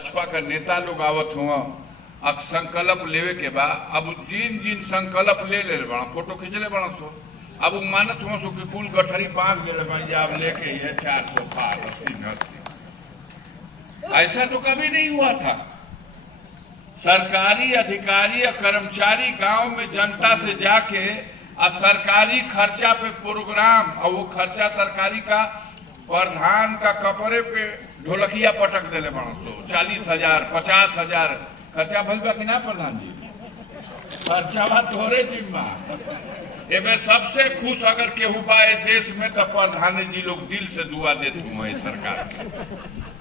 भाजपा का नेता लोग आवत हुआ अब संकल्प लेवे के बाद अब जिन जिन संकल्प ले बड़ा फोटो खींचले बड़ा सो अब मानत हुआ सो कि कुल गठरी बांध गए अब लेके ये 400 पार 80 ऐसा तो कभी नहीं हुआ था। सरकारी अधिकारी या कर्मचारी गांव में जनता से जाके और सरकारी खर्चा पे प्रोग्राम और वो खर्चा सरकारी का प्रधान का कपड़े पे ढोलकिया पटक दिले बड़ा सो 40,000 50,000 खर्चा भइल बा कि ना प्रधान जी? खर्चा तोरे जिम्मा। एमे सबसे खुश अगर केहू बा देश में तो प्रधान जी लोग दिल से दुआ देते हुए सरकार के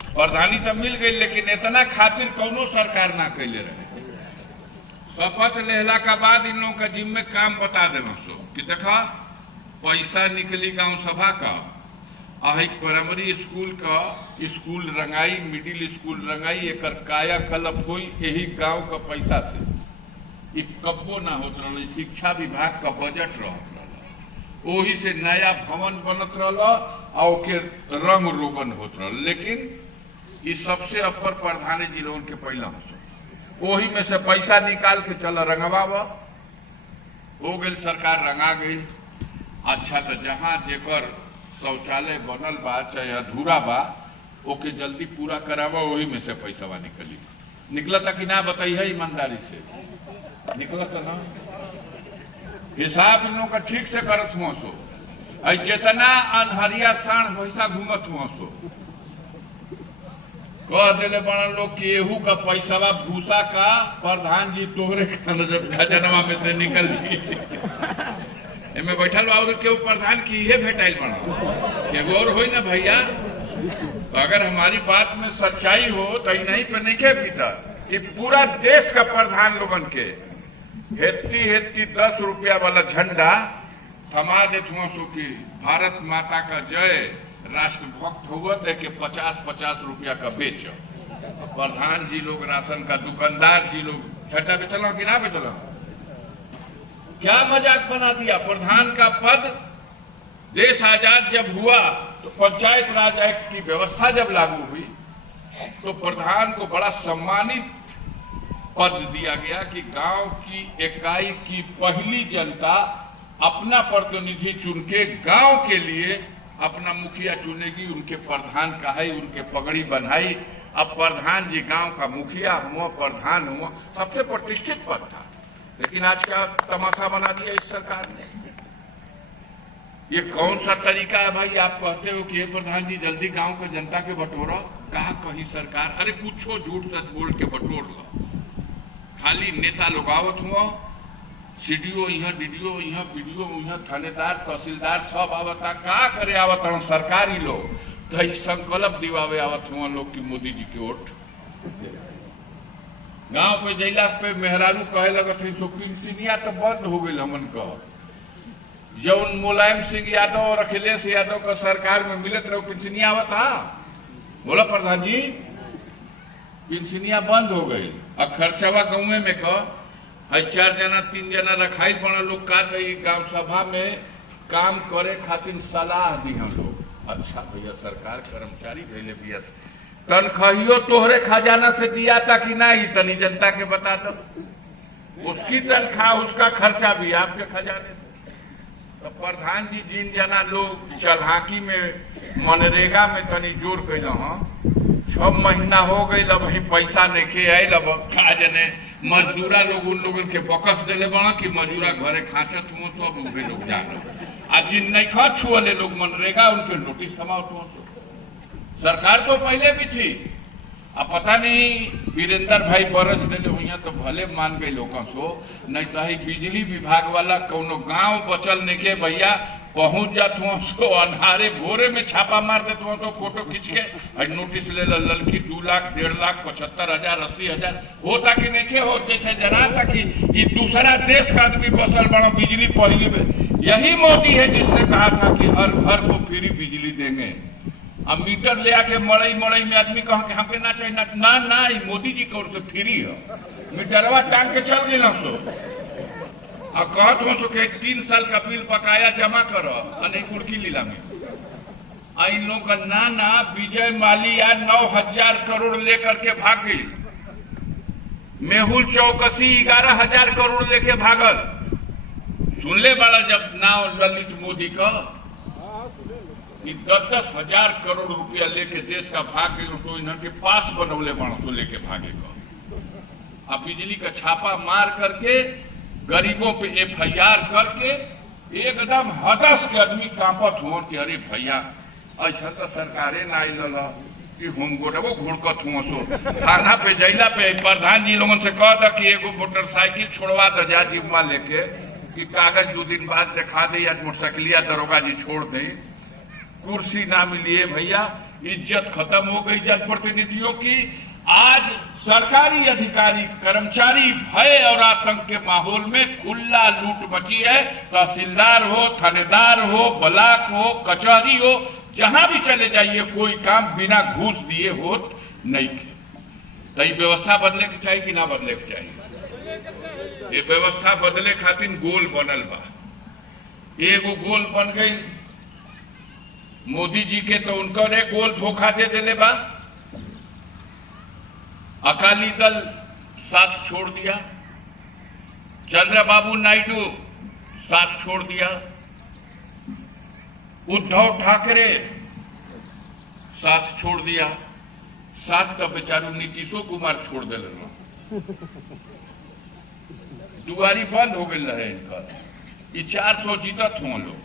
प्रधानी तो मिल गई लेकिन इतना खातिर कौनो सरकार ना कैले रहे। शपथ लेहला के बाद इन लोगों का जिम्मे काम बता देना सो कि देखा पैसा निकली गांव सभा का प्राइमरी स्कूल का स्कूल रंगाई मिडिल स्कूल रंगाई एक कायाकल्प हुई यही गांव का पैसा से कब्बो ना होत रहा। शिक्षा विभाग का बजट रहत रहा वही से नया भवन बनत रहा और के रंग रोगन होत रहा। लेकिन ये सबसे अपर प्रधान जी लोगन के पहला वही में से पैसा निकाल के चल रंगवा हो गई सरकार रंगा गई। अच्छा तो जहां जेकर शौचालय बनल बा चाहे अधूरा बा ओके जल्दी पूरा करावा वही में से पैसा निकलता कि ना बताइए ईमानदारी से निकलता ना हिसाब इन लोग का ठीक से करत हुआ सो जितना अनहरिया साण पैसा घूमत हुआ सो कह दिले बड़ा लोग कि एहू का पैसा भूसा का प्रधान जी तोहरे खजनवा में से निकल एमे बैठल बा के प्रधान की ये भेटाइल बना और हो ना भैया। अगर हमारी बात में सच्चाई हो तो नहीं पे नहीं के भीतर ये पूरा देश का प्रधान लोगन के हेती हेती 10 रुपया वाला झंडा थमा देते हुआ सो कि भारत माता का जय राष्ट्रभक्त हुआ के 50-50 रुपया का बेच प्रधान जी लोग राशन का दुकानदार जी लोग झंडा बेचला कि ना बेचला? क्या मजाक बना दिया। प्रधान का पद देश आजाद जब हुआ तो पंचायत राज एक्ट की व्यवस्था जब लागू हुई तो प्रधान को बड़ा सम्मानित पद दिया गया कि गांव की इकाई की पहली जनता अपना प्रतिनिधि चुन के गांव के लिए अपना मुखिया चुनेगी। उनके प्रधान का है उनके पगड़ी बंधाई। अब प्रधान जी गांव का मुखिया हुआ प्रधान हुआ सबसे प्रतिष्ठित पद था। लेकिन आज का तमाशा बना दिया इस सरकार ने। ये कौन सा तरीका है भाई? आप कहते हो कि ये प्रधान जी जल्दी गांव के जनता के बटोरा कहा कहीं सरकार अरे पूछो झूठ सच बोल के बटोर लो। खाली नेता लोग आवत हुआ सीडीओ यहाँ डीडीओ यहाँ पीडीओ यहाँ थानेदार तहसीलदार सब आवता का करे आवत सरकारी लोग तो संकल्प दिवावे आवत हुआ लोग की मोदी जी की वोट। गांव पे जैला पे मेहरारू कहे लगत है सो पेंशनिया तो बंद हो गई हमन का जौन मुलायम सिंह यादव और अखिलेश यादव का सरकार में मिलत रहो पेंशनिया आवता बोला प्रधान जी पेंशनिया बंद हो गई। अब खर्चवा गाँव में कह 4 जना 3 जना रखाई बना लोग का गांव सभा में काम करे खातिर सलाह दी हम लोग। अच्छा भैया सरकार कर्मचारी भेले बीएस तनख्वाहियों तोहरे खजाना से दिया था कि नहीं तनी जनता के बता दो। उसकी तनख्वाह उसका खर्चा भी आपके खजाने से। तो प्रधान जी जिन जना लोग चलहाकी में मनरेगा में तनी जोर कैल 6 महीना हो गई वही पैसा नहीं आयल। अब जने मजदूरा लोग उन लोगन के बकस दिले बना कि मजूरा घरे खाचत हुआ तो अब लोग जानो आज जिन नहीं खा छुअले लोग मनरेगा उनके नोटिस थमाओ तो सरकार तो पहले भी थी। अब पता नहीं वीरेंद्र भाई बरस दिले हुई तो भले मान गए लोगों सो नहीं तो बिजली विभाग वाला कोनो गांव बचल नहीं के भैया पहुंच जात हुआ सो अन्हारे भोरे में छापा मार देते हुआ तो फोटो खींच के नोटिस ले ललकी 2 लाख 1.5 लाख 75,000 80,000 होता कि नहीं हो जैसे जना था कि ये दूसरा देश का आदमी बसल बड़ा बिजली पहले में। यही मोदी है जिसने कहा था कि हर घर को फ्री बिजली देंगे। अब मीटर ले आके मड़ई में आदमी कहा कि हमके ना चाहिए ना ना मोदी जी की ओर से फ्री है मीटरवा टांग के चल गए सो और कहत हो सो 3 साल का बिल बकाया जमा करो अनेक कुर्की लीला में इन लोग का नाना विजय माल्या 9,000 करोड़ लेकर के भाग गई। मेहुल चौकसी 11,000 करोड़ लेके भागल। सुन ले बड़ा जब नाव ललित मोदी का कि 10,000 करोड़ रुपया लेके देश का भाग गए तो इनके पास बनौले बाणों तो लेके भागे का। अब बिजली का छापा मार करके गरीबों पे FIR करके एकदम हदस के आदमी कांपत हुआ कि अरे भैया ऐसा तो सरकारे ना कि हम गोटो घुड़कत हुआ सो थाना पे जैला पे प्रधान जी लोगों से कह दा कि एगो मोटरसाइकिल छोड़वा दो जा जिम्मा लेके कि कागज 2 दिन बाद दिखा दे या मोटरसाइकिलिया दरोगा जी छोड़ दे। कुर्सी ना मिली है भैया, इज्जत खत्म हो गई जनप्रतिनिधियों की। आज सरकारी अधिकारी कर्मचारी भय और आतंक के माहौल में खुला लूट मची है। तहसीलदार हो, थानेदार हो, ब्लॉक हो, कचहरी हो, जहां भी चले जाइए कोई काम बिना घूस दिए हो नहीं थे। तो ये व्यवस्था बदले के चाहिए कि ना बदले के चाहिए? ये व्यवस्था बदले खातिर गोल बनल बा। एगो गोल बन गई मोदी जी के, तो उनको ने गोल धोखा दे दिले बा। अकाली दल साथ छोड़ दिया, चंद्रबाबू नायडू साथ छोड़ दिया, उद्धव ठाकरे साथ छोड़ दिया, साथ तो बेचारू नीतीशो कुमार छोड़ दिले। दुआरी बंद हो गई रहे इनका। 400 जीतत हो लोग,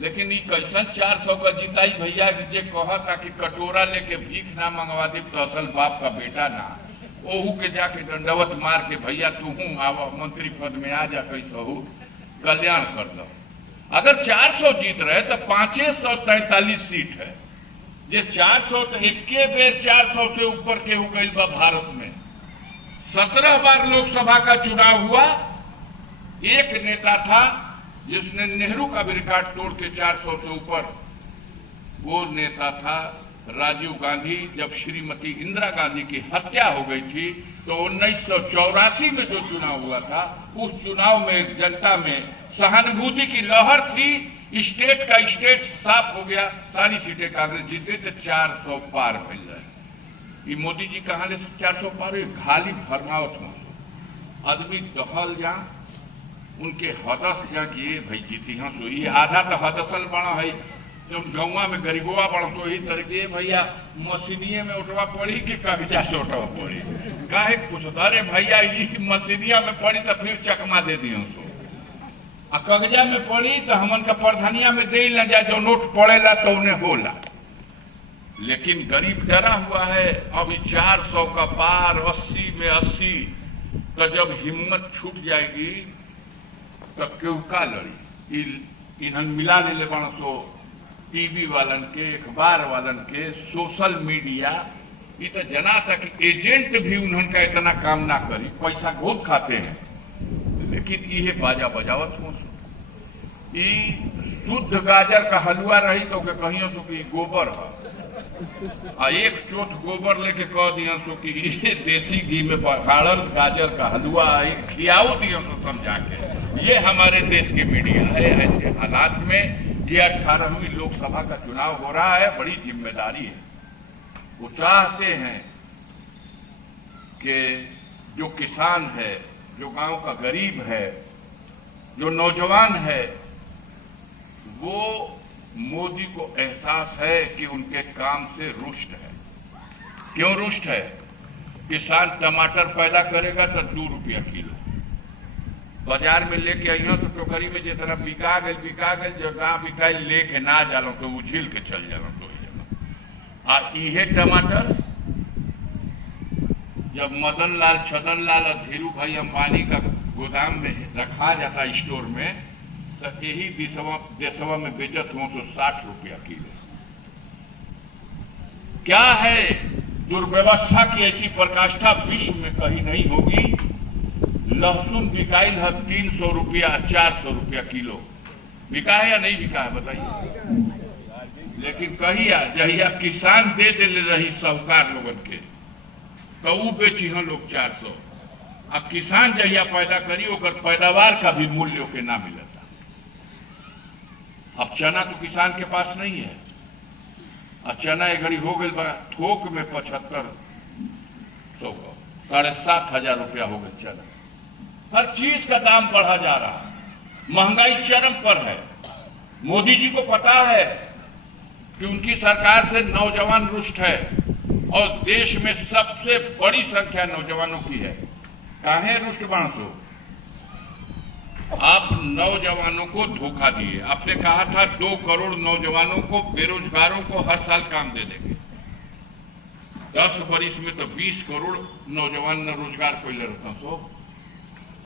लेकिन ये कैसन 400 का जीताई भैया जे कहता कि कटोरा लेके भीख ना मंगवा दी तो असल बाप का बेटा ना, ओहू के जाके दंडवत मार के भैया तू आवा मंत्री पद में आ जा, कैसा हो कल्याण कर दो। अगर 400 जीत रहे तो 543 सीट है। ये 400 तो इक्के बेर 400 से ऊपर के हो गई बा भारत में। 17 बार लोकसभा का चुनाव हुआ। एक नेता था जिसने नेहरू का भी रिकॉर्ड तोड़ के 400 से ऊपर, वो नेता था राजीव गांधी। जब श्रीमती इंदिरा गांधी की हत्या हो गई थी तो 1984 में जो चुनाव हुआ था, उस चुनाव में जनता में सहानुभूति की लहर थी। स्टेट का स्टेट साफ हो गया, सारी सीटें कांग्रेस जीत गई, तो 400 पार मिल रहे। ये मोदी जी कहां ले 400 पार? खाली भरमावत हो आदमी दखल जा उनके हदस जा किए भाई जीती हाँ सो। ये आधा तो हदसल बड़ा है, जब गौवा में गरीबोआ बड़ा तो यही तरीके भैया मशीनिये में उठवा पड़ी कि कब्जा से उठवा पड़ी, काहे पूछो? अरे भैया ये मशीनिया में पड़ी तो फिर चकमा दे दियो तो, आ कब्जा में पड़ी तो हमन का प्रधानिया में दे न जाए, जो नोट पड़ेला तो उन्हें होला। लेकिन गरीब डरा हुआ है। अभी 400 का पार, 80 में 80, तो जब हिम्मत छूट जाएगी तब क्यों का लड़ी? इन्हन मिला ले बड़ा सो टीवी वालन के, अखबार वालन के, सोशल मीडिया। ये तो जना तक एजेंट भी उन्हन का इतना काम ना करी, पैसा बहुत खाते हैं, लेकिन ये बाजा बजावत हो। शुद्ध गाजर का हलवा रही तो कहियो सो कि गोबर है, आ एक चोट गोबर लेके कह दिया सो कि ये देसी घी में पकाड़ल गाजर का हलवा खियाओ दियो तो समझा के। ये हमारे देश की मीडिया है। ऐसे हालात में ये 18वीं लोकसभा का चुनाव हो रहा है, बड़ी जिम्मेदारी है। वो चाहते हैं कि जो किसान है, जो गांव का गरीब है, जो नौजवान है, वो मोदी को एहसास है कि उनके काम से रुष्ट है। क्यों रुष्ट है? किसान टमाटर पैदा करेगा तो 2 रुपया किलो, बाजार में लेके आई तो टोकरी में जितना बिका गल, जो ना बिकाई लेके ना जालो तो उछिल के चल जालो तो आ इहे टमाटर जब मदन लाल, छदन लाल और धीरू भाई अंबानी का गोदाम में रखा जाता स्टोर में, तो यही देशवा में बेचत हो तो 60 रुपया किलो। क्या है दुर्व्यवस्था की ऐसी पराकाष्ठा विश्व में कहीं नहीं होगी। लहसुन बिकाइल है 300 रुपया, 400 रुपया किलो। बिका है या नहीं बिका है बताइए? लेकिन कहिया जहिया किसान दे दिले रही साहूकार लोगन के, तो वो बेची हैं लोग 400। अब किसान जहिया पैदा करी ओकर पैदावार का भी मूल्य के ना मिलता। अब चना तो किसान के पास नहीं है, चना ए घड़ी हो गई बा थोक में 7500 का 7,500 रुपया हो गया चना। हर चीज का दाम बढ़ा जा रहा है, महंगाई चरम पर है। मोदी जी को पता है कि उनकी सरकार से नौजवान रुष्ट है और देश में सबसे बड़ी संख्या नौजवानों की है। काहे रुष्ट बांसो? आप नौजवानों को धोखा दिए। आपने कहा था 2 करोड़ नौजवानों को, बेरोजगारों को हर साल काम दे देंगे। 10 वर्ष में तो 20 करोड़ नौजवान न रोजगार पहले रहता।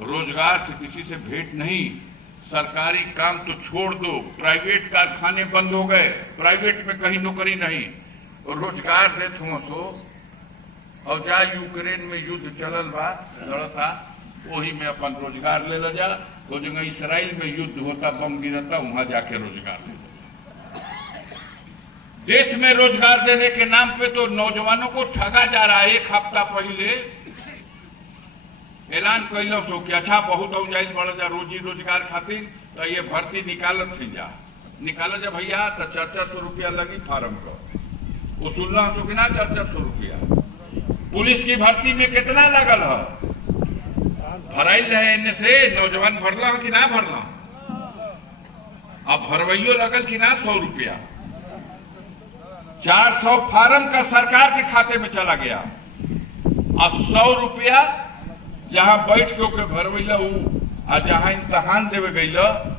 रोजगार से किसी से भेंट नहीं। सरकारी काम तो छोड़ दो, प्राइवेट कारखाने बंद हो गए, प्राइवेट में कहीं नौकरी नहीं, रोजगार देत हुआ सो। और जा यूक्रेन में युद्ध चलल बा, लड़ता, वही में अपन रोजगार ले ला जा। तो जगह इसराइल में युद्ध होता, बम गिरता, वहां जाके रोजगार ले ला। देश में रोजगार देने के नाम पे तो नौजवानों को ठगा जा रहा है। 1 हफ्ता पहले ऐलान कैलो सो कि अच्छा बहुत हो जाए बढ़ जा रोजी रोजगार खातिर, तो ये भर्ती निकालत थी जा निकाल जा भैया, तो 400 रुपया लगी फार्म का। वसूलना सो कि ना 400 रुपया। पुलिस की भर्ती में कितना लगल है? भराइल रहे इन्हें से नौजवान भरला कि ना भरला? अब भरवैयो लगल कि ना 100 रुपया। 400 फार्म का सरकार के खाते में चला गया और 100 रुपया जहां बैठ के ओके भरवैला आ जहां इम्तहान देवे गईला।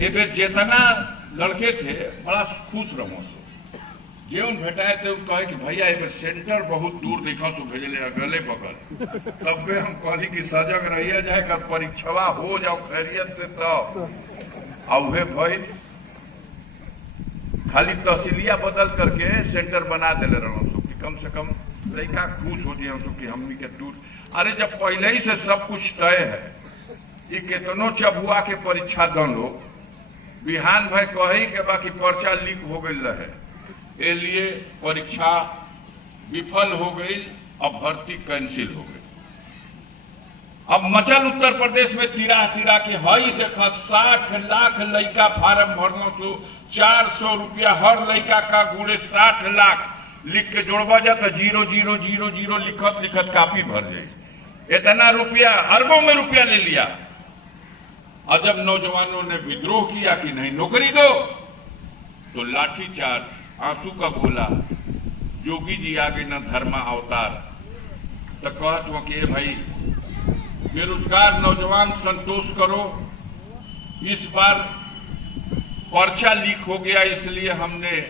ए बेर जितना लड़के थे बड़ा खुश रहो जे उन भेटाए थे कहे कि भैया एक सेंटर बहुत दूर देखा सो भेजले अगले बगल। तब हम कहली कि सजग रहिए जाए कर परीक्षवा हो जाओ खैरियत से। तब औहे भाई खाली तहसीलिया बदल करके सेंटर बना दिले रहो सो कि कम से कम लड़का खुश हो जाए सो कि हमनी के दूर। अरे जब पहले ही से सब कुछ तय है, ये कितनो चबुआ के परीक्षा दन लो, बिहान भाई कही के बाकी पर्चा लीक हो गई रहे, ए लिए परीक्षा विफल हो गई, अब भर्ती कैंसिल हो गई। अब मचल उत्तर प्रदेश में तिरा के हई देखा 60 लाख लड़का फार्म भरना सो 400 रुपया हर लड़का का गुड़े 60 लाख लिख के जोड़वा जाता 00000 लिखत लिखत काफी भर जाए। इतना रुपया अरबों में रुपया ले लिया। और जब नौजवानों ने विद्रोह किया कि नहीं नौकरी दो, तो लाठीचार्ज, आंसू का घोला, जोगी जी आगे न धर्मा अवतार। तो कहत हुआ कि भाई बेरोजगार नौजवान संतोष करो, इस बार पर्चा लीक हो गया इसलिए हमने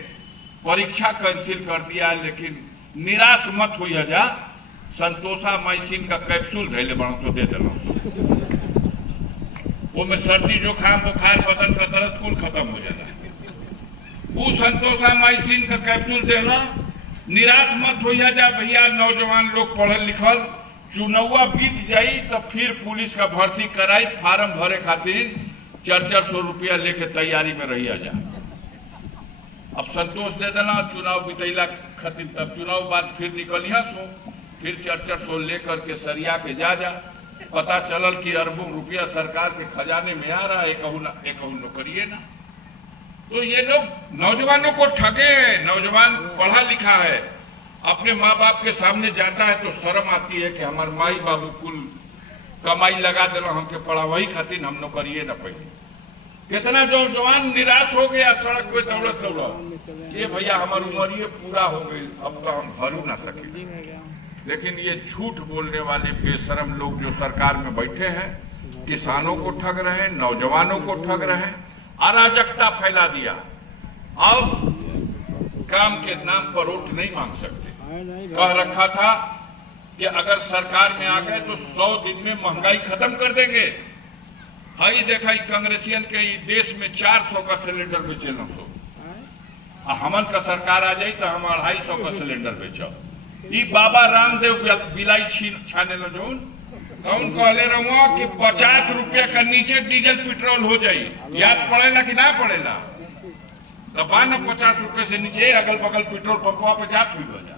परीक्षा कैंसिल कर दिया, लेकिन निराश मत हुई जा। संतोषा माइसिन का कैप्सूल धैले बनो दे दिलो, वो में सर्दी जुकाम बुखार बदन का दर्द कुल खत्म हो जाता है। वो संतोषा माइसिन का कैप्सूल देना, निराश मत हो जा भैया। नौजवान लोग पढ़ल लिखल, चुनावा बीत जाई तो फिर पुलिस का भर्ती कराई, फार्म भरे खातिर 400 रुपया लेके तैयारी में रहिया जा। अब संतोष दे देना, चुनाव बीतैला खातिर, तब चुनाव बाद फिर निकलिया सो, फिर 400 लेकर के सरिया के जा पता चलल कि अरबों रुपया सरकार के खजाने में आ रहा है, एक नौकरिए ना। तो ये लोग नौजवानों को ठगे। नौजवान पढ़ा लिखा है, अपने माँ बाप के सामने जाता है तो शर्म आती है कि हमारे माई बाबू कुल कमाई लगा दिलो हमके पढ़ावही खातिर, हम नौकरिए न पहले। कितना नौजवान निराश हो गया, सड़क पे दौड़त ये भैया हमारी उम्र ये पूरा हो गई, अब तो हम भरू ना सके। लेकिन ये झूठ बोलने वाले बेशरम लोग जो सरकार में बैठे हैं, किसानों को ठग रहे हैं, नौजवानों को ठग रहे हैं, अराजकता फैला दिया। अब काम के नाम पर वोट नहीं मांग सकते। कह रखा था कि अगर सरकार में आ गए तो 100 दिन में महंगाई खत्म कर देंगे। हई देखा कांग्रेसियन के देश में 400 का सिलेंडर बेचे न सो, हमन का सरकार आ जाये तो हम 250 का सिलेंडर बेचो। ये बाबा रामदेव बिलाई छाने ल जो कौन कहले रहुआ कि 50 रुपया का नीचे डीजल पेट्रोल हो जाये। याद पड़ेला कि ना पड़ेला? दबा न 50 रुपये से नीचे अगल बगल पेट्रोल पंपवा पे जात हुई हो जा।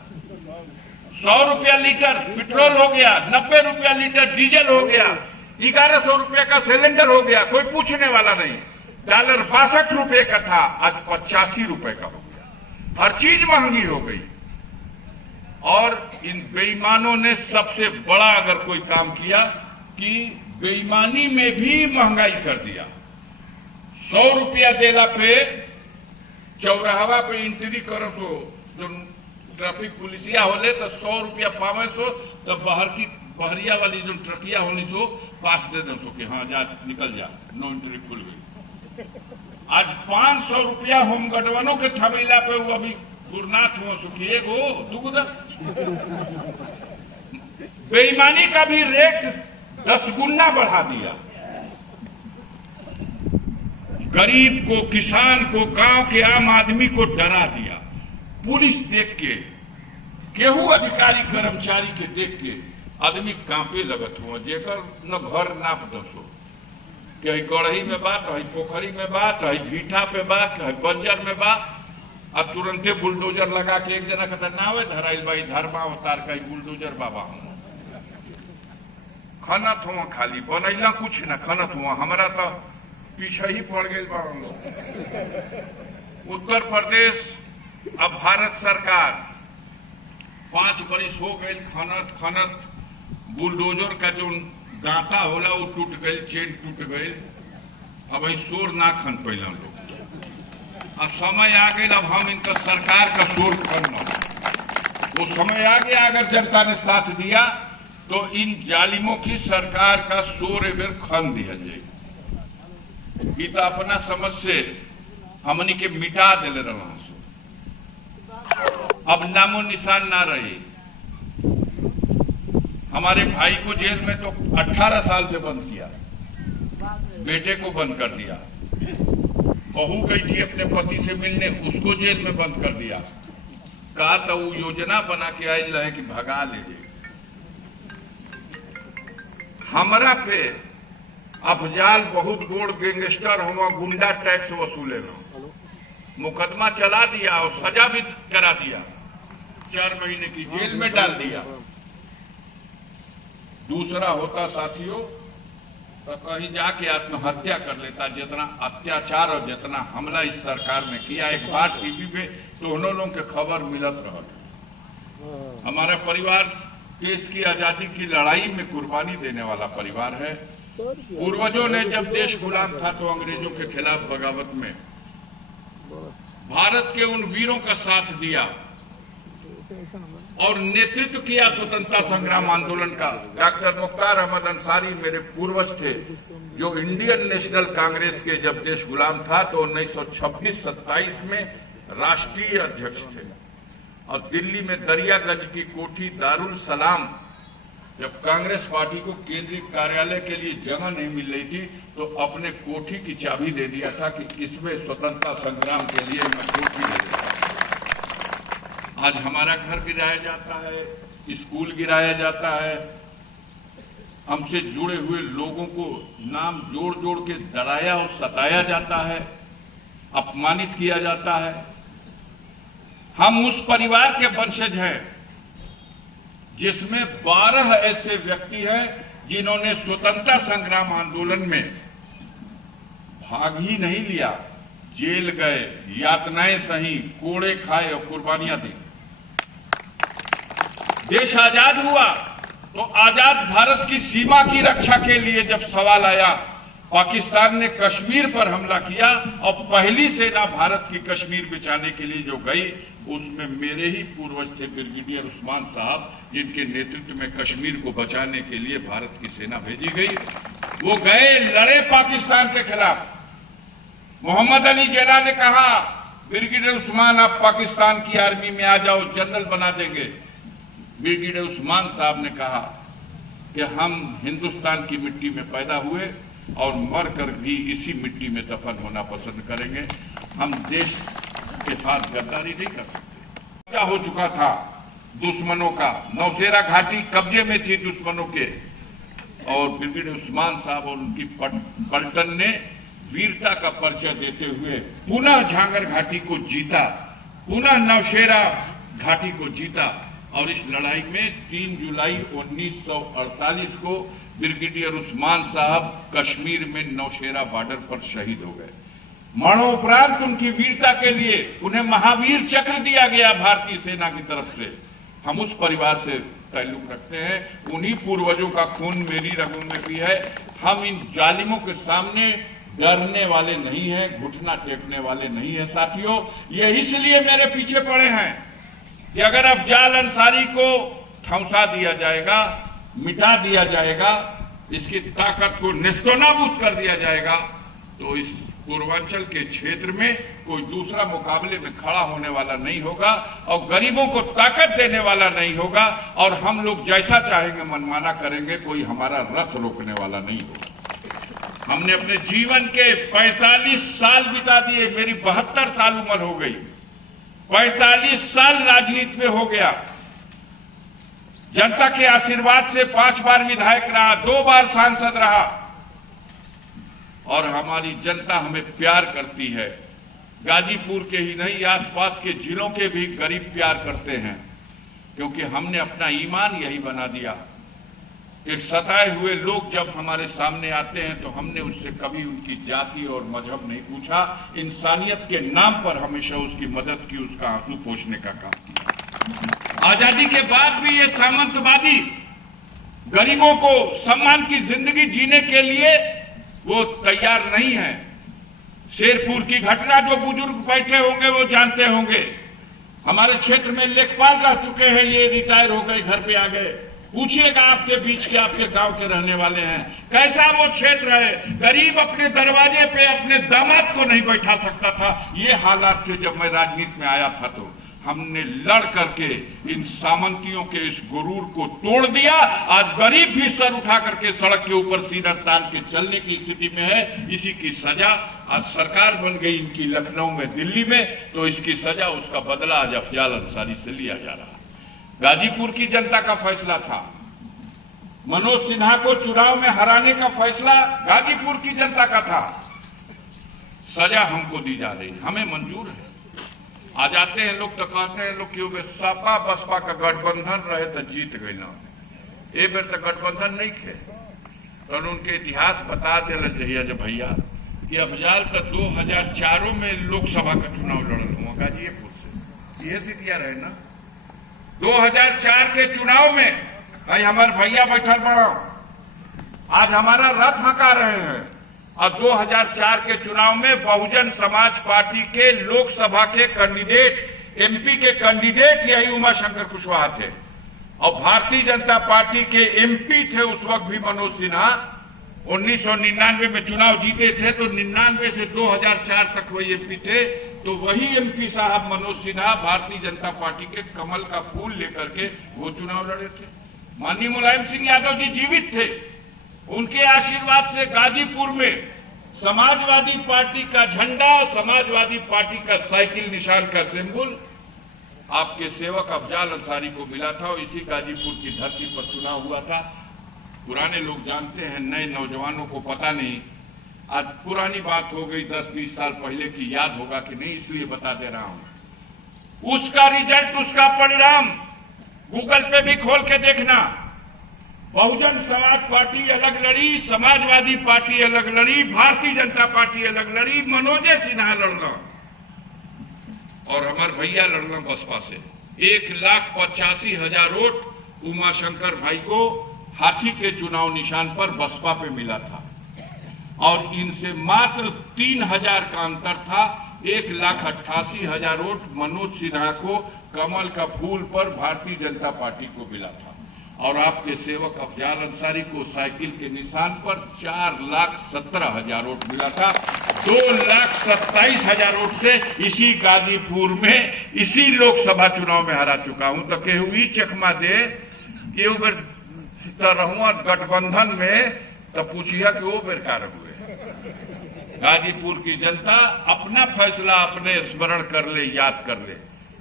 100 रुपया लीटर पेट्रोल हो गया, 90 रुपया लीटर डीजल हो गया, 1100 रुपये का सिलेंडर हो गया, कोई पूछने वाला नहीं। डॉलर 62 रुपये का था, आज 85 रुपये का हो गया। हर चीज महंगी हो गई। और इन बेईमानों ने सबसे बड़ा अगर कोई काम किया कि बेईमानी में भी महंगाई कर दिया। 100 रुपया देला पे चौराहा पे एंट्री करो सो जो ट्रैफिक पुलिसिया होले तो 100 रुपया पावे सो, तो बहरिया वाली जो ट्रकिया होनी सो पास दे दो सो कि हाँ जा निकल जा, नो एंट्री खुल गई। आज 500 रुपया होमगार्डवानों के थमेला पे वो अभी गुरनाथ हुआ सुखी एगो दुगुद। बेईमानी का भी रेट 10 गुना बढ़ा दिया। गरीब को, किसान को, गांव के आम आदमी को डरा दिया। पुलिस देख के, केहू अधिकारी कर्मचारी के देख के आदमी कांपे लगत हुआ, जेकर न घर नाप दसो, कहीं गढ़ही में बात, कहीं पोखरी में बात, कहीं भीठा पे बात, कहीं बंजर में बात, अब तुरंते बुलडोजर लगा के एक जना कहता नावे धराइल भाई धर्मा अवतार का बुलडोजर बाबा हूं। खनत हुआ, खाली बनैला कुछ न खनत हुआ। हमारा तो पीछे ही पड़ गए बा हम लोग। उत्तर प्रदेश अब भारत सरकार 5 बरिस हो गए खनत बुलडोजर का जो दांता होला वो टूट गई, चेन टूट गई। अब शोर ना खन पैला लोग। अब समय आ गया, अब हम इनका सरकार का शोर खनना। वो समय आ गया, अगर जनता ने साथ दिया तो इन जालिमों की सरकार का शोर एवं खन दिया जाए। ये तो अपना समझ से हमनी के मिटा दिले रहा। अब नामो निशान ना रहे। हमारे भाई को जेल में तो 18 साल से बंद किया, बेटे को बंद कर दिया, बहू गई थी अपने पति से मिलने, उसको जेल में बंद कर दिया। कहा तो वो योजना बना के आई रहे कि भगा ले जाए। हमरा पे अफजाल बहुत गोड़ गैंगस्टर हुआ, गुंडा टैक्स वसूले, मुकदमा चला दिया और सजा भी करा दिया, 4 महीने की जेल में डाल दिया। दूसरा होता साथियों तो कहीं जाके आत्महत्या कर लेता। जितना अत्याचार और जितना हमला इस सरकार ने किया, एक बार टीवी पे दोनों लोगों के खबर मिलत रहा। हमारा परिवार देश की आजादी की लड़ाई में कुर्बानी देने वाला परिवार है। पूर्वजों ने जब देश गुलाम था तो अंग्रेजों के खिलाफ बगावत में भारत के उन वीरों का साथ दिया और नेतृत्व किया स्वतंत्रता संग्राम आंदोलन का। डॉक्टर मुख्तार अहमद अंसारी मेरे पूर्वज थे, जो इंडियन नेशनल कांग्रेस के जब देश गुलाम था तो 1926-27 में राष्ट्रीय अध्यक्ष थे। और दिल्ली में दरियागंज की कोठी दारुल सलाम, जब कांग्रेस पार्टी को केंद्रीय कार्यालय के लिए जगह नहीं मिल रही थी तो अपने कोठी की चाबी दे दिया था कि इसमें स्वतंत्रता संग्राम के लिए मैं कोठी दे देता। आज हमारा घर गिराया जाता है, स्कूल गिराया जाता है, हमसे जुड़े हुए लोगों को नाम जोड़ जोड़ के डराया और सताया जाता है, अपमानित किया जाता है। हम उस परिवार के वंशज हैं जिसमें 12 ऐसे व्यक्ति हैं जिन्होंने स्वतंत्रता संग्राम आंदोलन में भाग ही नहीं लिया, जेल गए, यातनाएं सही, कोड़े खाए और कुर्बानियां दी। देश आजाद हुआ तो आजाद भारत की सीमा की रक्षा के लिए जब सवाल आया, पाकिस्तान ने कश्मीर पर हमला किया और पहली सेना भारत की कश्मीर बचाने के लिए जो गई उसमें मेरे ही पूर्वज थे ब्रिगेडियर उस्मान साहब, जिनके नेतृत्व में कश्मीर को बचाने के लिए भारत की सेना भेजी गई। वो गए, लड़े पाकिस्तान के खिलाफ। मोहम्मद अली जिन्ना ने कहा ब्रिगेडियर उस्मान आप पाकिस्तान की आर्मी में आ जाओ, जनरल बना देंगे। ब्रिगेडियर उस्मान साहब ने कहा कि हम हिंदुस्तान की मिट्टी में पैदा हुए और मरकर भी इसी मिट्टी में दफन होना पसंद करेंगे। हम देश के साथ गद्दारी नहीं कर सकते। क्या हो चुका था दुश्मनों का, नौशेरा घाटी कब्जे में थी दुश्मनों के, और ब्रिगेडियर उस्मान साहब और उनकी पलटन ने वीरता का परिचय देते हुए पुनः झांगर घाटी को जीता, पुनः नौशेरा घाटी को जीता। और इस लड़ाई में 3 जुलाई 1948 को ब्रिगेडियर उस्मान साहब कश्मीर में नौशेरा बॉर्डर पर शहीद हो गए। मरणोपरांत उनकी वीरता के लिए उन्हें महावीर चक्र दिया गया भारतीय सेना की तरफ से। हम उस परिवार से ताल्लुक रखते हैं, उन्हीं पूर्वजों का खून मेरी रगों में भी है। हम इन जालिमों के सामने डरने वाले नहीं हैं, घुटना टेकने वाले नहीं हैं। साथियों, ये इसलिए मेरे पीछे पड़े हैं कि अगर अफजाल अंसारी को ठौंसा दिया जाएगा, मिटा दिया जाएगा, इसकी ताकत को नेस्तनाबूद कर दिया जाएगा, तो इस पूर्वांचल के क्षेत्र में कोई दूसरा मुकाबले में खड़ा होने वाला नहीं होगा और गरीबों को ताकत देने वाला नहीं होगा। और हम लोग जैसा चाहेंगे मनमाना करेंगे, कोई हमारा रथ रोकने वाला नहीं होगा। हमने अपने जीवन के 45 साल बिता दिए, मेरी 72 साल उम्र हो गई, 45 साल राजनीति में हो गया। जनता के आशीर्वाद से 5 बार विधायक रहा, 2 बार सांसद रहा और हमारी जनता हमें प्यार करती है। गाजीपुर के ही नहीं, आसपास के जिलों के भी गरीब प्यार करते हैं, क्योंकि हमने अपना ईमान यही बना दिया। एक सताए हुए लोग जब हमारे सामने आते हैं तो हमने उससे कभी उनकी जाति और मजहब नहीं पूछा, इंसानियत के नाम पर हमेशा उसकी मदद की, उसका आंसू पोंछने का काम किया। आजादी के बाद भी ये सामंतवादी गरीबों को सम्मान की जिंदगी जीने के लिए वो तैयार नहीं है। शेरपुर की घटना जो बुजुर्ग बैठे होंगे वो जानते होंगे। हमारे क्षेत्र में लेखपाल रह चुके हैं, ये रिटायर हो गए, घर पे आ गए। पूछिएगा आपके बीच के, आपके गांव के रहने वाले हैं, कैसा वो क्षेत्र है। गरीब अपने दरवाजे पे अपने दामाद को नहीं बैठा सकता था। ये हालात थे जब मैं राजनीति में आया था। तो हमने लड़ करके इन सामंतियों के इस गुरूर को तोड़ दिया। आज गरीब भी सर उठा करके सड़क के ऊपर सीना तान के चलने की स्थिति में है। इसी की सजा आज सरकार बन गई इनकी लखनऊ में, दिल्ली में, तो इसकी सजा, उसका बदला आज अफजाल अंसारी से लिया जा रहा है। गाजीपुर की जनता का फैसला था, मनोज सिन्हा को चुनाव में हराने का फैसला गाजीपुर की जनता का था। सजा हमको दी जा रही, हमें मंजूर है। आ जाते हैं लोग तो कहते हैं लोग कि सपा बसपा का गठबंधन रहे तो जीत गई ना, ए बेर तो गठबंधन नहीं थे। तो उनके इतिहास बता देना चाहिए जब भैया कि अफजाल तो 2004 में लोकसभा का चुनाव लड़ल हुआ गाजीपुर से, ये सीटिया रहे ना 2004 के चुनाव में। भाई हमारे भैया बैठल बड़ा, आज हमारा रथ हका रहे हैं। और 2004 के चुनाव में बहुजन समाज पार्टी के लोकसभा के कैंडिडेट, एमपी के कैंडिडेट यही उमाशंकर कुशवाहा थे और भारतीय जनता पार्टी के एमपी थे उस वक्त भी मनोज सिन्हा। 1999 में चुनाव जीते थे तो 99 से 2004 तक वही एमपी थे। तो वही एमपी साहब मनोज सिन्हा भारतीय जनता पार्टी के कमल का फूल लेकर के वो चुनाव लड़े थे। माननीय मुलायम सिंह यादव जी जीवित थे, उनके आशीर्वाद से गाजीपुर में समाजवादी पार्टी का झंडा, समाजवादी पार्टी का साइकिल निशान का सिंबल आपके सेवक अफजाल अंसारी को मिला था और इसी गाजीपुर की धरती पर चुनाव हुआ था। पुराने लोग जानते हैं, नए नौजवानों को पता नहीं। आज पुरानी बात हो गई, 10-20 साल पहले की याद होगा कि नहीं, इसलिए बता दे रहा हूं। उसका रिजल्ट, उसका परिणाम गूगल पे भी खोल के देखना। बहुजन समाज पार्टी अलग लड़ी, समाजवादी पार्टी अलग लड़ी, भारतीय जनता पार्टी अलग लड़ी, मनोज सिन्हा लड़ना और हमारे भैया लड़ना बसपा से। 1,85,000 वोट उमाशंकर भाई को हाथी के चुनाव निशान पर बसपा पे मिला था और इनसे मात्र 3,000 का अंतर था। 1,88,000 वोट मनोज सिन्हा को कमल का फूल पर भारतीय जनता पार्टी को मिला था और आपके सेवक अफजाल अंसारी को साइकिल के निशान पर 4,17,000 वोट मिला था। 2,27,000 वोट से इसी गाजीपुर में, इसी लोकसभा चुनाव में हरा चुका हूं। तो केहू चकमा दे कि वो बेर रहुआ गठबंधन में, तो पूछिया कि वो बेर का हुए। गाजीपुर की जनता अपना फैसला अपने स्मरण कर ले, याद कर ले।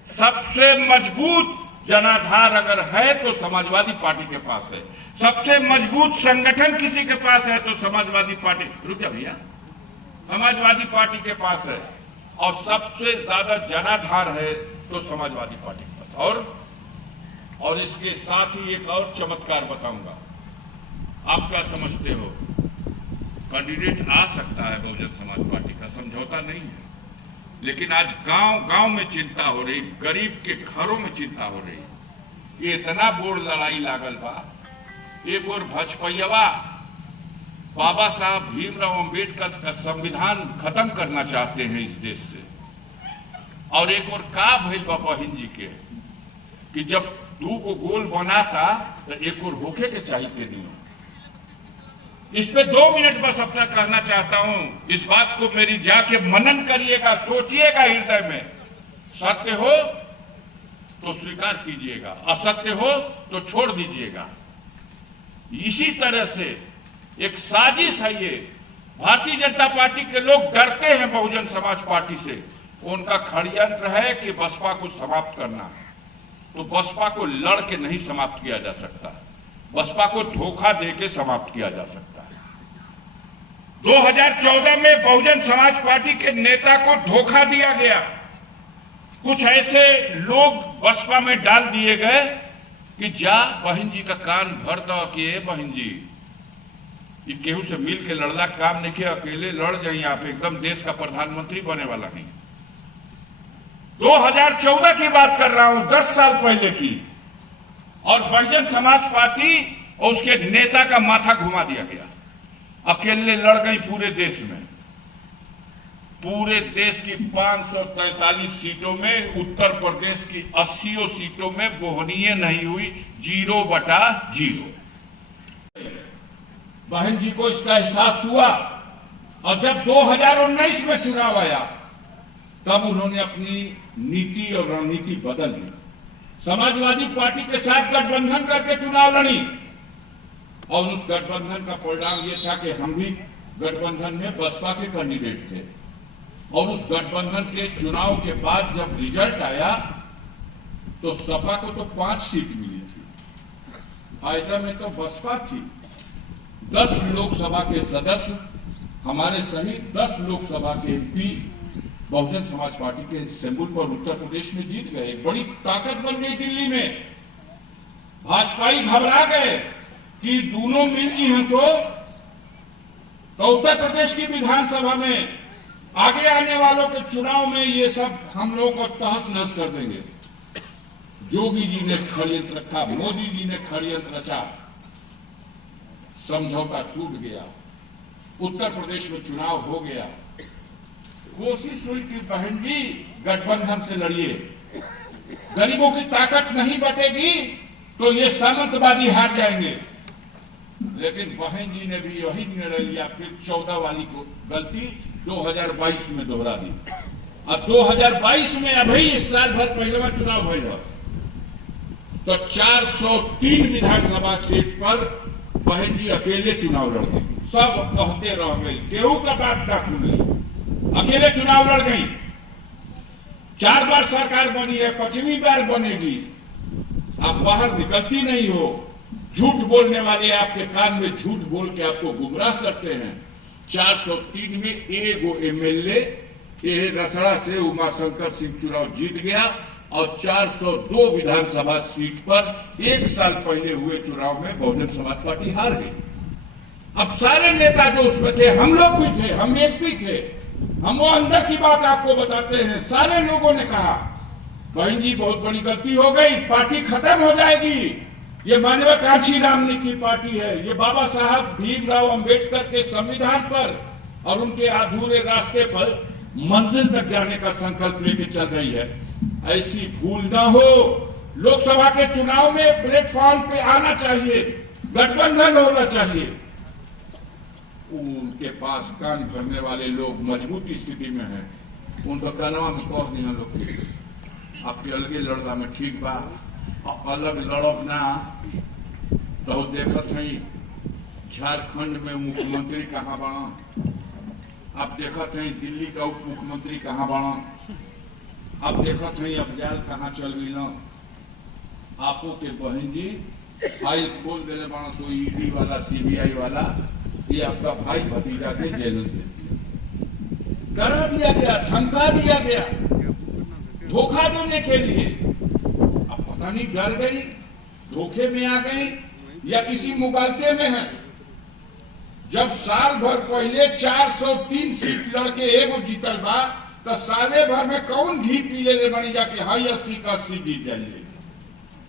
सबसे मजबूत जनाधार अगर है तो समाजवादी पार्टी के पास है। सबसे मजबूत संगठन किसी के पास है तो समाजवादी पार्टी, रुक जा भैया, समाजवादी पार्टी के पास है। और सबसे ज्यादा जनाधार है तो समाजवादी पार्टी के पास। और इसके साथ ही एक और चमत्कार बताऊंगा। आप क्या समझते हो, कैंडिडेट आ सकता है बहुजन समाज पार्टी का? है, समझौता नहीं है। लेकिन आज गांव गांव में चिंता हो रही, गरीब के घरों में चिंता हो रही। ये इतना बोर लड़ाई लागल बा। एक और भजपैया बाबा साहब भीमराव अंबेडकर का संविधान खत्म करना चाहते हैं इस देश से, और एक और का भइल बा बहन जी के कि जब 2 को गोल बनाता तो एक और होके के चाहिए के नहीं। इस पे 2 मिनट बस अपना कहना चाहता हूं। इस बात को मेरी जाके मनन करिएगा, सोचिएगा हृदय में। सत्य हो तो स्वीकार कीजिएगा, असत्य हो तो छोड़ दीजिएगा। इसी तरह से एक साजिश है ये। भारतीय जनता पार्टी के लोग डरते हैं बहुजन समाज पार्टी से। उनका षड्यंत्र है कि बसपा को समाप्त करना। तो बसपा को लड़ के नहीं समाप्त किया जा सकता, बसपा को धोखा देके समाप्त किया जा सकता है। 2014 में बहुजन समाज पार्टी के नेता को धोखा दिया गया। कुछ ऐसे लोग बसपा में डाल दिए गए कि जा बहन जी का कान भर दो कि ए बहन जी, ये केहू से मिल के लड़ला काम नहीं किया, अकेले लड़ जाइए आप, एकदम देश का प्रधानमंत्री बने वाला नहीं। 2014 की बात कर रहा हूं, 10 साल पहले की। और बहुजन समाज पार्टी और उसके नेता का माथा घुमा दिया गया। अकेले लड़ गई पूरे देश में। पूरे देश की 543 सीटों में उत्तर प्रदेश की 80 सीटों में बोहनीय नहीं हुई, 0/0। बहन जी को इसका एहसास हुआ और जब 2019 में चुनाव आया तब उन्होंने अपनी नीति और रणनीति बदल दी। समाजवादी पार्टी के साथ गठबंधन करके चुनाव लड़ी और उस गठबंधन का परिणाम यह था कि हम भी गठबंधन में बसपा के कैंडिडेट थे। और उस गठबंधन के चुनाव के बाद जब रिजल्ट आया तो सपा को तो 5 सीट मिली थी, फायदा में तो बसपा थी। 10 लोकसभा के सदस्य हमारे सहित 10 लोकसभा के एमपी बहुजन समाज पार्टी के सिंबल पर उत्तर प्रदेश में जीत गए। बड़ी ताकत बन गई दिल्ली में। भाजपाई घबरा गए कि दोनों मिलती हैं तो उत्तर प्रदेश की विधानसभा में आगे आने वालों के चुनाव में ये सब हम लोगों को तहस नहस कर देंगे। जोगी जी ने षड्यंत्र रखा, मोदी जी ने षड्यंत्र रचा, समझौता टूट गया, उत्तर प्रदेश में चुनाव हो गया। कोशिश हुई कि बहन जी गठबंधन से लड़िए, गरीबों की ताकत नहीं बटेगी तो ये सामंतवादी हार जाएंगे। लेकिन बहन जी ने भी वही निर्णय लिया, फिर 14 वाली को गलती 2022 में दोहरा दी। अब 2022 में अभी इस साल भर पहले में चुनाव हुआ तो 403 विधानसभा सीट पर बहन जी अकेले चुनाव लड़ गई। सब कहते रह गई, केहू का बात ना सुनी, अकेले चुनाव लड़ गई। 4 बार सरकार बनी है, 5वीं बार बनेगी। आप बाहर निकलती नहीं हो। झूठ बोलने वाले आपके कान में झूठ बोल के आपको गुमराह करते हैं। 403 में एगो एमएलए रसड़ा से उमाशंकर सिंह चुनाव जीत गया और 402 विधानसभा सीट पर 1 साल पहले हुए चुनाव में बहुजन समाज पार्टी हार गई। अब सारे नेता जो उसमें थे, हम लोग भी थे, हम एमपी थे, हम वो अंदर की बात आपको बताते हैं। सारे लोगों ने कहा बहन जी बहुत बड़ी गलती हो गई, पार्टी खत्म हो जाएगी। ये मानवकांक्षी रामनी की पार्टी है। ये बाबा साहब भीमराव अंबेडकर के संविधान पर और उनके अधूरे रास्ते पर मंजिल तक जाने का संकल्प लेके चल रही है। ऐसी भूल ना हो। लोकसभा के चुनाव में प्लेटफॉर्म पे आना चाहिए, गठबंधन होना चाहिए। उनके पास कान भरने वाले लोग मजबूत स्थिति में हैं। उनको कनवा में कह दिया लोग आपके अलगे लड़का में ठीक बा, अलग लड़ब ना। तो देखत है झारखंड में मुख्यमंत्री कहाँ बना, आप देखत हैं दिल्ली का उप मुख्यमंत्री कहाँ बना, आप देखत हैं अफजाल कहाँ चल गई ना। आपो के बहन जी फाइल खोल दे बना तो ईडी वाला सीबीआई वाला, ये आपका भाई भतीजा के जेल में डरा दिया गया, धमका दिया गया धोखा देने के लिए। अब पता नहीं डर गई, धोखे में आ गई या किसी मुगालते में है। जब साल भर पहले 403 सीट लड़के एगो जीतल बा, तो साले भर में कौन घी पी ले बनी जाके हाई 80 का 80 जीत जाइए।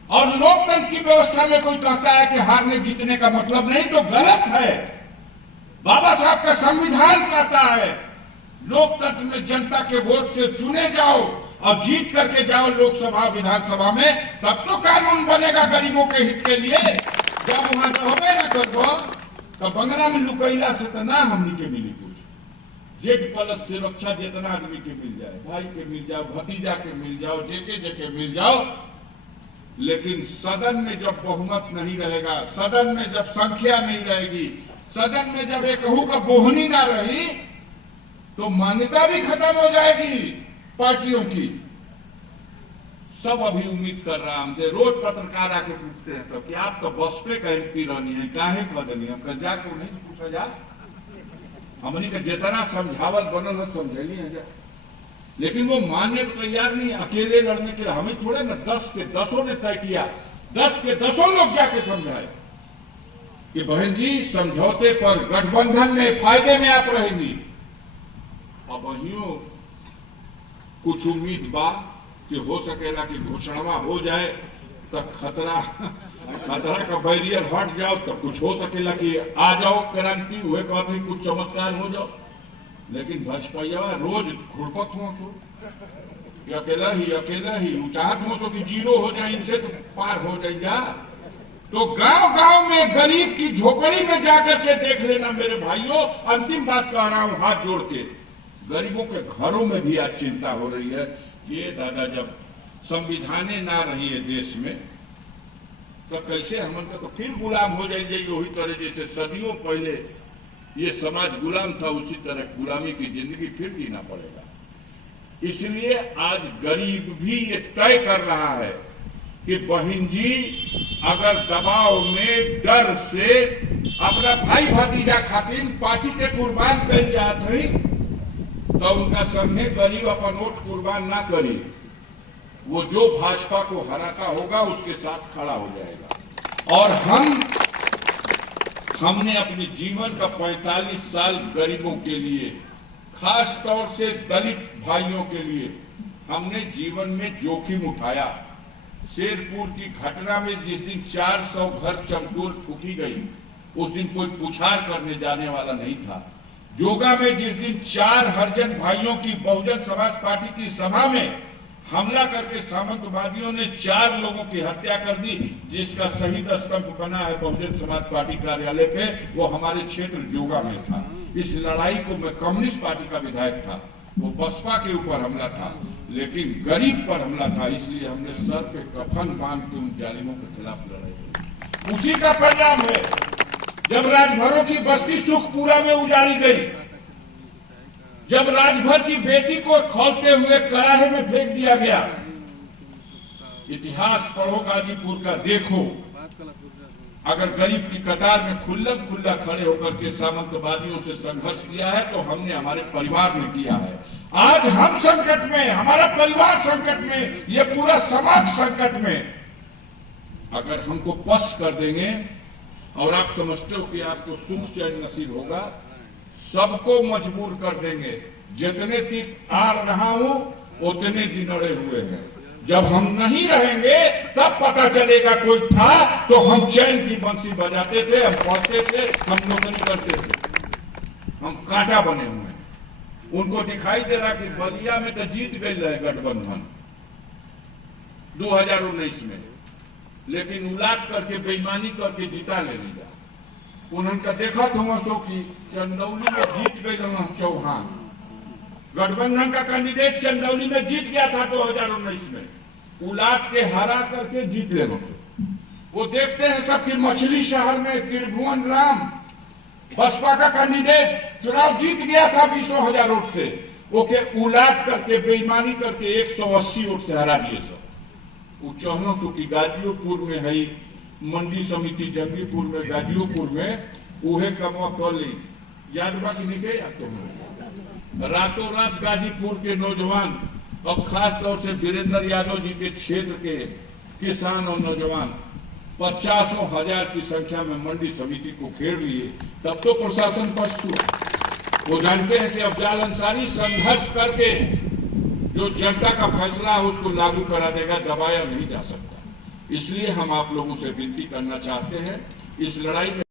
और लोकतंत्र की व्यवस्था में कोई कहता है कि हारने जीतने का मतलब नहीं, तो गलत है। बाबा साहब का संविधान कहता है लोकतंत्र में जनता के वोट से चुने जाओ और जीत करके जाओ लोकसभा विधानसभा में, तब तो कानून बनेगा गरीबों के हित के लिए। जब वहां रहबे न करबो तो बंगला में लुकैला से तो ना हमनी के मिली कुछ। जेठ प्लस से रक्षा जितना आदमी के मिल जाए, भाई के मिल जाओ, भतीजा के मिल जाओ, जेके मिल जाओ, लेकिन सदन में जब बहुमत नहीं रहेगा, सदन में जब संख्या नहीं रहेगी, सदन में जब एक का बोहनी ना रही, तो मान्यता भी खत्म हो जाएगी पार्टियों की। सब अभी उम्मीद कर रहा हमसे, रोज पत्रकार आके पूछते हैं तो कि आप तो बस पे का एमपी रहनी है, काहे कदनी हम जाके नहीं पूछा जा, हमनी का जितना समझावल बनल है समझेली है जा, लेकिन वो मानने को तैयार नहीं। अकेले लड़ने के लिए हमें थोड़े ना 10 के 10 ने तय किया, 10 के 10 लोग जाके समझाए कि बहन जी समझौते पर गठबंधन में फायदे में आप रहेंगी। अब वही कुछ उम्मीद बा कि हो सकेला कि घोषणा हो जाए तो खतरा का बैरियर हट जाओ, तो कुछ हो सकेला कि आ जाओ क्रांति हुए कहते कुछ चमत्कार हो जाओ। लेकिन भाजपा रोज घुड़पत हो सो, अकेला ही चाहत हो सो कि जीरो हो जाए, इनसे तो पार हो जाए जा। तो गांव गांव में गरीब की झोपड़ी में जाकर के देख लेना मेरे भाइयों। अंतिम बात कह रहा हूं हाथ जोड़ के, गरीबों के घरों में भी आज चिंता हो रही है। ये दादा जब संविधाने ना रही है देश में, तो कैसे हमन का तो फिर गुलाम हो जाएंगे। वही तरह जैसे सदियों पहले ये समाज गुलाम था, उसी तरह गुलामी की जिंदगी फिर जीना पड़ेगा। इसलिए आज गरीब भी ये तय कर रहा है कि बहन जी अगर दबाव में डर से अपना भाई भतीजा खातिर पार्टी के कुर्बान कर चाहत रही, तो उनका संगे गरीब अपन वोट कुर्बान ना करी, वो जो भाजपा को हराता होगा उसके साथ खड़ा हो जाएगा। और हमने अपने जीवन का 45 साल गरीबों के लिए, खास तौर से दलित भाइयों के लिए हमने जीवन में जोखिम उठाया। शेरपुर की घटना में जिस दिन 400 घर चमटोल फूकी गई, उस दिन कोई पुछार करने जाने वाला नहीं था। जोगा में जिस दिन 4 हरिजन भाइयों की बहुजन समाज पार्टी की सभा में हमला करके सामंतवादियों ने 4 लोगों की हत्या कर दी, जिसका शहीद स्तंभ बना है बहुजन समाज पार्टी कार्यालय पे, वो हमारे क्षेत्र जोगा में था। इस लड़ाई को मैं कम्युनिस्ट पार्टी का विधायक था, वो बसपा के ऊपर हमला था, लेकिन गरीब पर हमला था, इसलिए हमने सर पे कफन बांध के उन जालिमों के खिलाफ लड़ाई। उसी का परिणाम है जब राजभरों की बस्ती सुखपुरा में उजाड़ी गई, जब राजभर की बेटी को खौलते हुए कड़ाहे में फेंक दिया गया। इतिहास पढ़ो गाजीपुर का, देखो अगर गरीब की कतार में खुल्लम खुल्ला खड़े होकर के सामंतवादियों से संघर्ष किया है तो हमने हमारे परिवार में किया है। आज हम संकट में, हमारा परिवार संकट में, ये पूरा समाज संकट में, अगर हमको पस कर देंगे और आप समझते हो कि आपको सुख चैन नसीब होगा, सबको मजबूर कर देंगे। जितने दिन आ रहा हूं उतने दिन अड़े हुए हैं। जब हम नहीं रहेंगे तब पता चलेगा कोई था तो हम चैन की बंसी बजाते थे, हम पढ़ते थे, हम नौकरी करते थे, हम कांटा बने हुए हैं। उनको दिखाई दे रहा कि बलिया में तो जीत गई है गठबंधन 2019 में, लेकिन उलाट करके बेईमानी करके जिता ले लिया। उनका देखा था सो की चंदौली में जीत गई हम चौहान, गठबंधन का कैंडिडेट चंदौली में जीत गया था 2019 में, उलाट के हरा करके जीत ले। वो देखते हैं सबकी मछली शहर में त्रिभुवन राम बसपा का कैंडिडेट चुनाव जीत गया था 20,000 वोट से, वो के उलाट करके बेईमानी करके 180 वोट से हरा दिए सब। वो चौनो सो की गाजियोपुर में है, मंडी समिति जंगीपुर में, गाजियोपुर में उहे कमवा कर ली, याद बा कि नहीं याद तो रातों रात गाजीपुर के नौजवान और खास तौर से वीरेंद्र यादव जी के क्षेत्र के किसान और नौजवान 50 हजार की संख्या में मंडी समिति को घेर लिए, तब तो प्रशासन पस्त हुआ। वो जानते हैं कि अफजाल अंसारी संघर्ष करके जो जनता का फैसला है उसको लागू करा देगा, दबाया नहीं जा सकता। इसलिए हम आप लोगों से विनती करना चाहते हैं, इस लड़ाई में